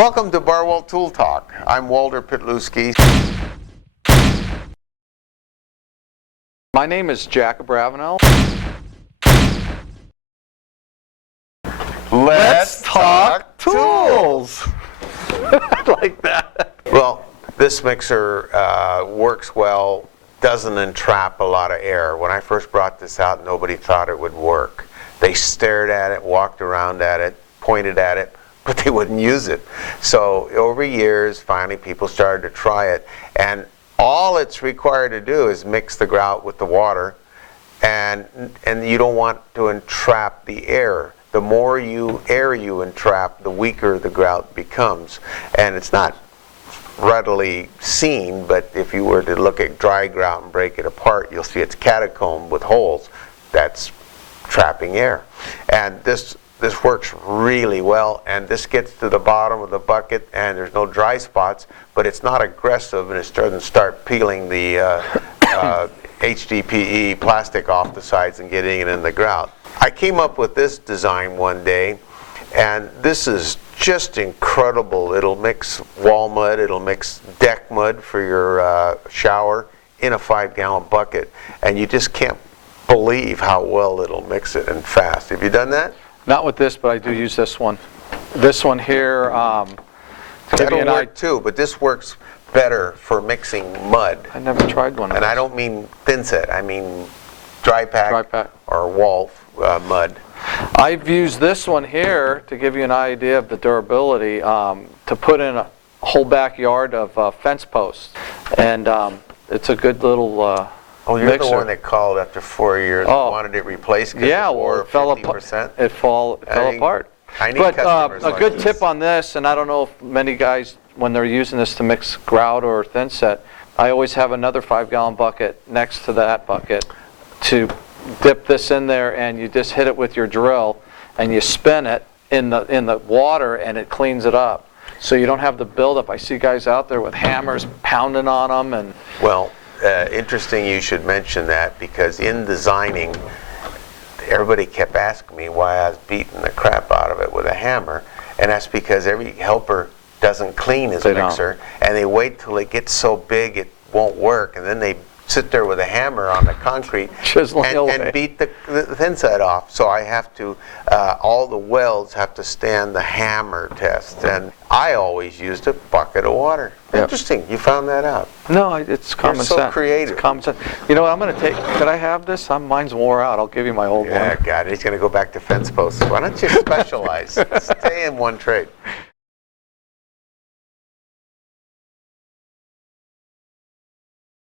Welcome to Barwalt Tool Talk. I'm Walter Pitluski. My name is Jack Bravenel. Let's talk tools. I like that. Well, this mixer works well, doesn't entrap a lot of air. When I first brought this out, nobody thought it would work. They stared at it, walked around at it, pointed at it, but they wouldn't use it. So over years, finally people started to try it, and all it's required to do is mix the grout with the water, and you don't want to entrap the air. The more air you entrap, the weaker the grout becomes. And it's not readily seen, but if you were to look at dry grout and break it apart, you'll see it's catacomb with holes. That's trapping air. And this works really well, and this gets to the bottom of the bucket and there's no dry spots, but it's not aggressive and it doesn't start peeling the HDPE plastic off the sides and getting it in the grout. I came up with this design one day, and this is just incredible. It'll mix wall mud, it'll mix deck mud for your shower in a 5-gallon bucket, and you just can't believe how well it'll mix it and fast. Have you done that? Not with this, but I do use this one. This one here. That'll work too, but this works better for mixing mud. I never tried one of And those. I don't mean thin set, I mean dry pack or wall mud. I've used this one here to give you an idea of the durability, to put in a whole backyard of fence posts. And it's a good little Oh, you're mixer. the one that called after 4 years and wanted it replaced because yeah, it well, wore it fell 50%? It fell apart. I need But customers a like good this. tip on this, and I don't know if many guys, when they're using this to mix grout or thin set, I always have another 5-gallon bucket next to that bucket to dip this in there, and you just hit it with your drill and you spin it in the water and it cleans it up. So you don't have the buildup. I see guys out there with hammers pounding on them. And Well, interesting you should mention that, because in designing, everybody kept asking me why I was beating the crap out of it with a hammer, and that's because every helper doesn't clean his mixer, and they wait till it gets so big it won't work, and then they sit there with a hammer on the concrete and beat the thin side off. So I have to, all the welds have to stand the hammer test, and I always used a bucket of water. Yep. Interesting, you found that out. no, it's common sense. You're so creative. It's common sense. You know what, I'm going to take, could I have this? Mine's wore out. I'll give you my old Yeah, one. God, he's going to go back to fence posts. Why don't you specialize? Stay in one trade.